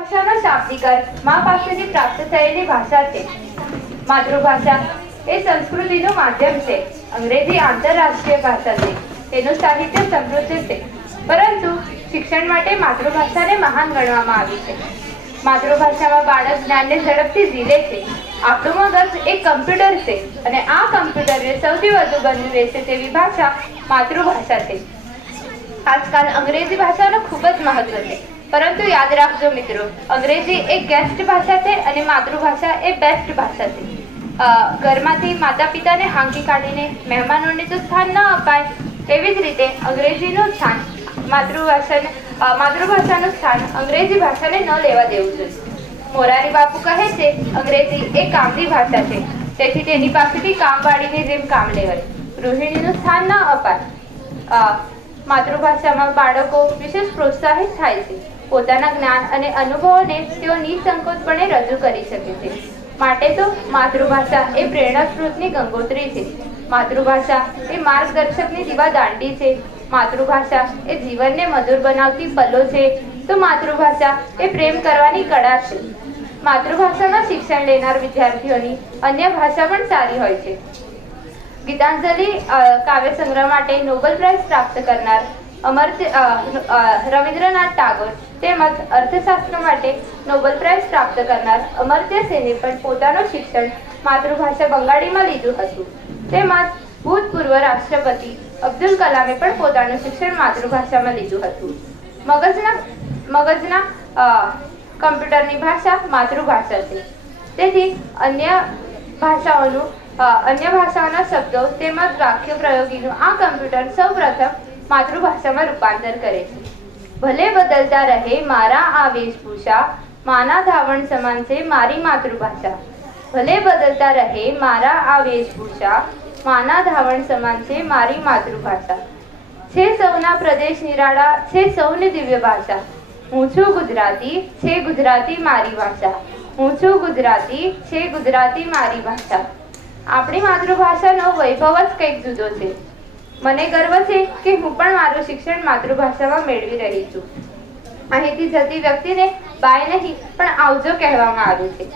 ભાષાનો શાબ્દિક અર્થ મા પાસેથી પ્રાપ્ત થયેલી ભાષા છે. માતૃભાષા એ સંસ્કૃતિનું માધ્યમ છે. અંગ્રેજી આંતરરાષ્ટ્રીય ભાષા છે. તેનું સાહિત્ય સમૃદ્ધ છે. પરંતુ શિક્ષણ માટે માતૃભાષાને મહાન ગણવામાં આવી છે. માતૃભાષામાં બાળક જ્ઞાનને ઝડપથી ઝીલે છે. આપણું મગજ એક કમ્પ્યુટર છે અને આ કમ્પ્યુટરને સૌથી વધુ બની રહેશે તેવી ભાષા માતૃભાષા છે. આજકાલ અંગ્રેજી ભાષાનું ખૂબ જ મહત્વ છે. પરંતુ યાદ રાખજો મિત્રો, અંગ્રેજી એ ગેસ્ટ ભાષા છે અને માતૃભાષા એ બેસ્ટ ભાષા છે. ઘરમાંથી માતા પિતાને હાંકી કાઢીને મહેમાનોને તો સ્થાન ન અપાય તેવી જ રીતે અંગ્રેજીનું સ્થાન, માતૃભાષાને માતૃભાષાનું સ્થાન અંગ્રેજી ભાષાને ન લેવા દેવું જોઈએ. મોરારી બાપુ કહે છે, અંગ્રેજી એ કામની ભાષા છે, તેથી તેની પાસેથી કામ વાળીને જેમ કામ લેવાય. ગૃહિણીનું સ્થાન ન અપાય. માતૃભાષામાં બાળકો વિશેષ પ્રોત્સાહિત થાય છે. પોતાના જ્ઞાન અને અનુભવોને તેઓ નિસંકોચપણે રજૂ કરી શકે છે. માટે તો માતૃભાષા એ પ્રેરણાસ્ત્રોતની ગંગોત્રી છે. માતૃભાષા એ માર્ગદર્શકની દીવા દાંડી છે. માતૃભાષા એ જીવનને મધુર બનાવતી પલો છે. તો માતૃભાષા એ પ્રેમ કરવાની કળા છે. માતૃભાષામાં શિક્ષણ લેનાર વિદ્યાર્થીઓની અન્ય ભાષા પણ સારી હોય છે. ગીતાંજલિ કાવ્ય સંગ્રહ માટે નોબેલ પ્રાઇઝ પ્રાપ્ત કરનાર અમર રવિન્દ્રનાથ ટાગોર તેમજ અર્થશાસ્ત્ર માટે નોબેલ પ્રાઇઝ પ્રાપ્ત કરનાર અમર્ત્ય સેને પણ પોતાનું શિક્ષણ માતૃભાષા બંગાળીમાં લીધું હતું. તેમજ ભૂતપૂર્વ રાષ્ટ્રપતિ અબ્દુલ કલામે પણ પોતાનું શિક્ષણ માતૃભાષામાં લીધું હતું. મગજના મગજના કમ્પ્યુટરની ભાષા માતૃભાષા છે. તેથી અન્ય ભાષાઓનું અન્ય ભાષાઓના શબ્દો તેમજ વાક્ય પ્રયોગીનું આ કમ્પ્યુટર સૌપ્રથમ માતૃભાષામાં રૂપાંતર કરે છે. ભલે બદલતા રહે, મારા આ વેશભૂષા, માના ધાવણ સમાન છે મારી માતૃભાષા. ભલે બદલતા રહે, મારા આ વેશભૂષા, માના ધાવણ સમાન છે મારી માતૃભાષા. છે સૌના પ્રદેશ નિરાળા, છે સૌની દિવ્ય ભાષા. હું છું ગુજરાતી, છે ગુજરાતી મારી ભાષા. હું છું ગુજરાતી, છે ગુજરાતી મારી ભાષા. આપણી માતૃભાષાનો વૈભવ જ કંઈક જુદો છે. મને ગર્વ છે કે હું પણ મારું શિક્ષણ માતૃભાષામાં મેળવી રહી છું. અહીંથી જતી વ્યક્તિને બાય નહીં, પણ આવજો કહેવામાં આવ્યું છે.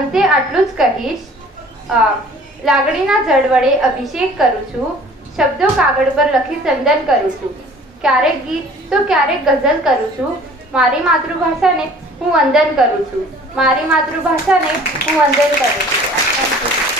અંતે આટલું જ કહીશ. લાગણીના જળ વડે અભિષેક કરું છું, શબ્દો કાગળ પર લખી ચંદન કરું છું, ક્યારેક ગીત તો ક્યારેક ગઝલ કરું છું, મારી માતૃભાષાને હું વંદન કરું છું, મારી માતૃભાષાને હું વંદન કરું છું.